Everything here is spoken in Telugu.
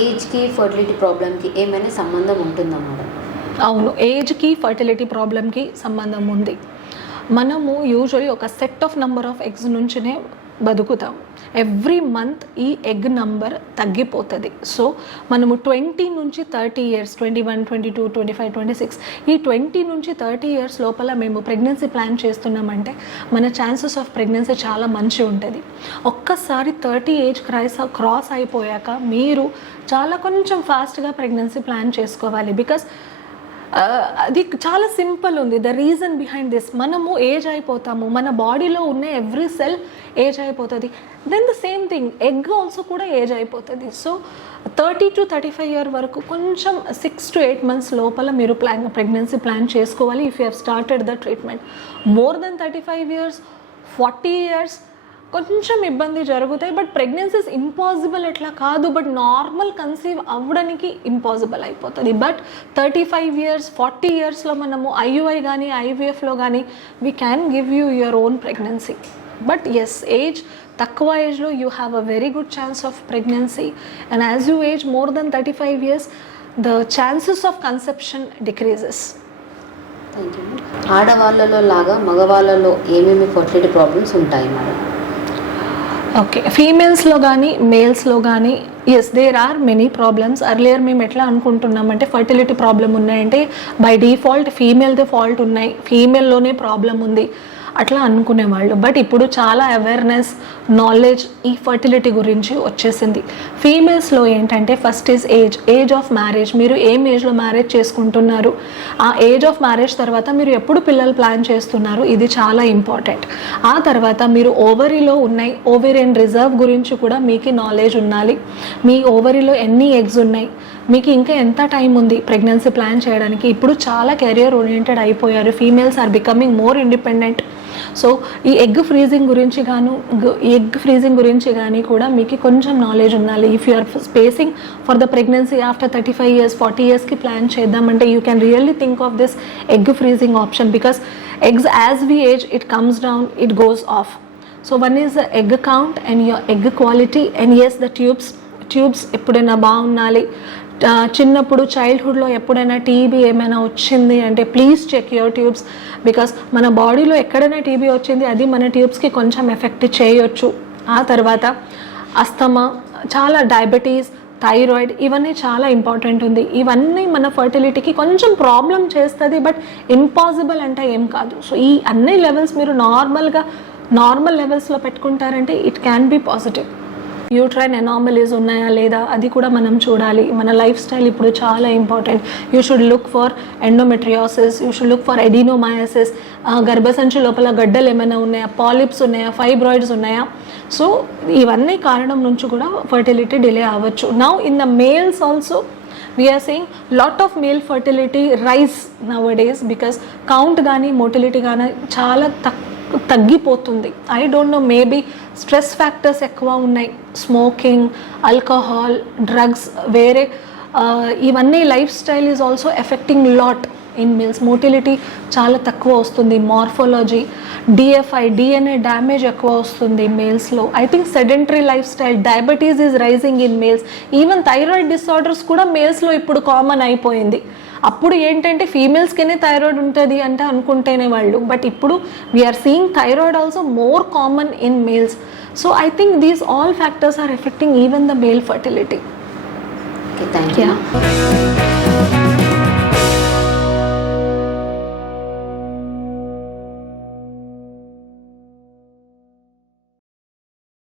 ఏజ్కి ఫర్టిలిటీ ప్రాబ్లంకి ఏమైనా సంబంధం ఉంటుందా మేడం? అవును ఏజ్కి ఫర్టిలిటీ ప్రాబ్లంకి సంబంధం ఉంది. మనము యూజువలీ ఒక set of number of eggs నుంచినే బతుకుతాం. ఎవ్రీ మంత్ ఈ ఎగ్ నంబర్ తగ్గిపోతుంది. సో మనము ట్వంటీ నుంచి thirty years twenty one twenty two twenty five twenty six ఈ ట్వంటీ నుంచి థర్టీ ఇయర్స్ లోపల మేము ప్రెగ్నెన్సీ ప్లాన్ చేస్తున్నామంటే మన ఛాన్సెస్ ఆఫ్ ప్రెగ్నెన్సీ చాలా మంచి ఉంటుంది. ఒక్కసారి థర్టీ ఏజ్ క్రైస్ క్రాస్ అయిపోయాక మీరు చాలా కొంచెం ఫాస్ట్గా ప్రెగ్నెన్సీ ప్లాన్ చేసుకోవాలి. బికాస్ అది చాలా సింపుల్ ఉంది. ద రీజన్ బిహైండ్ దిస్ మనము ఏజ్ అయిపోతాము. మన బాడీలో ఉన్న ఎవ్రీ సెల్ ఏజ్ అయిపోతుంది. Then the same thing egg also కూడా ఏజ్ అయిపోతుంది. So thirty to thirty five year వరకు కొంచెం సిక్స్ టు ఎయిట్ మంత్స్ లోపల మీరు ప్లాన్ ప్రెగ్నెన్సీ ప్లాన్ చేసుకోవాలి. If you have started the treatment more than thirty five years forty years కొంచెం ఇబ్బంది జరుగుతాయి. బట్ ప్రెగ్నెన్సీస్ ఇంపాసిబుల్ ఎట్లా కాదు. బట్ నార్మల్ కన్సీవ్ అవ్వడానికి ఇంపాసిబుల్ అయిపోతుంది. But thirty five years forty ఇయర్స్లో మనము ఐయుఐ కానీ ఐవీఎఫ్లో కానీ we can give you your own pregnancy but as age తక్కువ ఏజ్లో you have a very good chance of pregnancy and as you age more than thirty five years the chances of conception decreases ఆడవాళ్ళలో లాగా మగవాళ్ళలో ఏమేమి ఫర్టిలిటీ ప్రాబ్లమ్స్ ఉంటాయి మేడం ఓకే ఫీమేల్స్లో కానీ మేల్స్లో కానీ yes there are many problems earlier మేము ఎట్లా అనుకుంటున్నామంటే ఫర్టిలిటీ ప్రాబ్లం ఉన్నాయంటే బై డిఫాల్ట్ ఫీమేల్దే ఫాల్ట్ ఉన్నాయి. ఫీమేల్లోనే ప్రాబ్లం ఉంది. అట్లా అనుకునేవాళ్ళు. బట్ ఇప్పుడు చాలా అవేర్నెస్ నాలెడ్జ్ ఈ ఫర్టిలిటీ గురించి వచ్చేసింది. ఫీమేల్స్లో ఏంటంటే first is age age of marriage మీరు ఏం ఏజ్లో మ్యారేజ్ చేసుకుంటున్నారు? ఆ ఏజ్ ఆఫ్ మ్యారేజ్ తర్వాత మీరు ఎప్పుడు పిల్లలు ప్లాన్ చేస్తున్నారు? ఇది చాలా ఇంపార్టెంట్ ఆ తర్వాత మీరు ఓవరీలో ఉన్నాయి. ఓవేరియన్ రిజర్వ్ గురించి కూడా మీకు నాలెడ్జ్ ఉండాలి. మీ ఓవరీలో ఎన్ని ఎగ్స్ ఉన్నాయి? మీకు ఇంకా ఎంత టైం ఉంది ప్రెగ్నెన్సీ ప్లాన్ చేయడానికి? ఇప్పుడు చాలా కెరియర్ ఓరియంటెడ్ అయిపోయారు. Females are becoming more independent so ఈ ఎగ్ ఫ్రీజింగ్ గురించి గాను ఎగ్ ఫ్రీజింగ్ గురించి కానీ కూడా మీకు కొంచెం నాలెడ్జ్ ఉండాలి. If you are spacing for the pregnancy after thirty five years forty ఇయర్స్కి ప్లాన్ చేద్దామంటే you can really think of this egg freezing option because eggs as we age it comes down it goes off so one is the egg count and your egg quality and as the tubes tubes ఎప్పుడైనా బాగుండాలి. చిన్నప్పుడు చైల్డ్హుడ్లో ఎప్పుడైనా టీబీ ఏమైనా వచ్చింది అంటే please check your tubes because మన బాడీలో ఎక్కడైనా టీబీ వచ్చింది అది మన ట్యూబ్స్కి కొంచెం ఎఫెక్ట్ చేయొచ్చు. ఆ తర్వాత అస్తమా చాలా డయాబెటీస్ థైరాయిడ్ ఇవన్నీ చాలా ఇంపార్టెంట్ ఉంది. ఇవన్నీ మన ఫర్టిలిటీకి కొంచెం ప్రాబ్లం చేస్తుంది బట్ ఇంపాసిబుల్ అంటే ఏం కాదు. సో ఈ అన్ని లెవెల్స్ మీరు నార్మల్గా నార్మల్ లెవెల్స్లో పెట్టుకుంటారంటే it can be positive uterine anomalies ఉన్నాయా లేదా? అది కూడా మనం చూడాలి. మన లైఫ్ స్టైల్ ఇప్పుడు చాలా important you should look for endometriosis you should look for adenomyosis గర్భసంచి లోపల గడ్డలు ఏమైనా ఉన్నాయా? పాలిప్స్ ఉన్నాయా? ఫైబ్రాయిడ్స్ ఉన్నాయా? సో ఇవన్నీ కారణం నుంచి కూడా ఫర్టిలిటీ డిలే అవ్వచ్చు. Now in the males also we are saying lot of male fertility rise nowadays because count కానీ మోటిలిటీ కానీ చాలా తక్కువ తగ్గిపోతుంది. I don't know maybe stress factors ఎక్కువ ఉన్నాయి. స్మోకింగ్ ఆల్కహాల్ డ్రగ్స్ వేరే ఇవన్నీ life style is also affecting lot in males. Motility చాలా తక్కువ వస్తుంది. Morphology D F I D N A damage ఎక్కువ వస్తుంది మేల్స్లో I think sedentary lifestyle diabetes is rising in males even thyroid disorders కూడా మేల్స్లో ఇప్పుడు కామన్ అయిపోయింది. అప్పుడు ఏంటంటే ఫీమేల్స్కినే థైరాయిడ్ ఉంటుంది అంటే అనుకుంటేనే వాళ్ళు. బట్ ఇప్పుడు we're seeing thyroid also more common in males so I think these all factors are affecting even the male fertility thank you.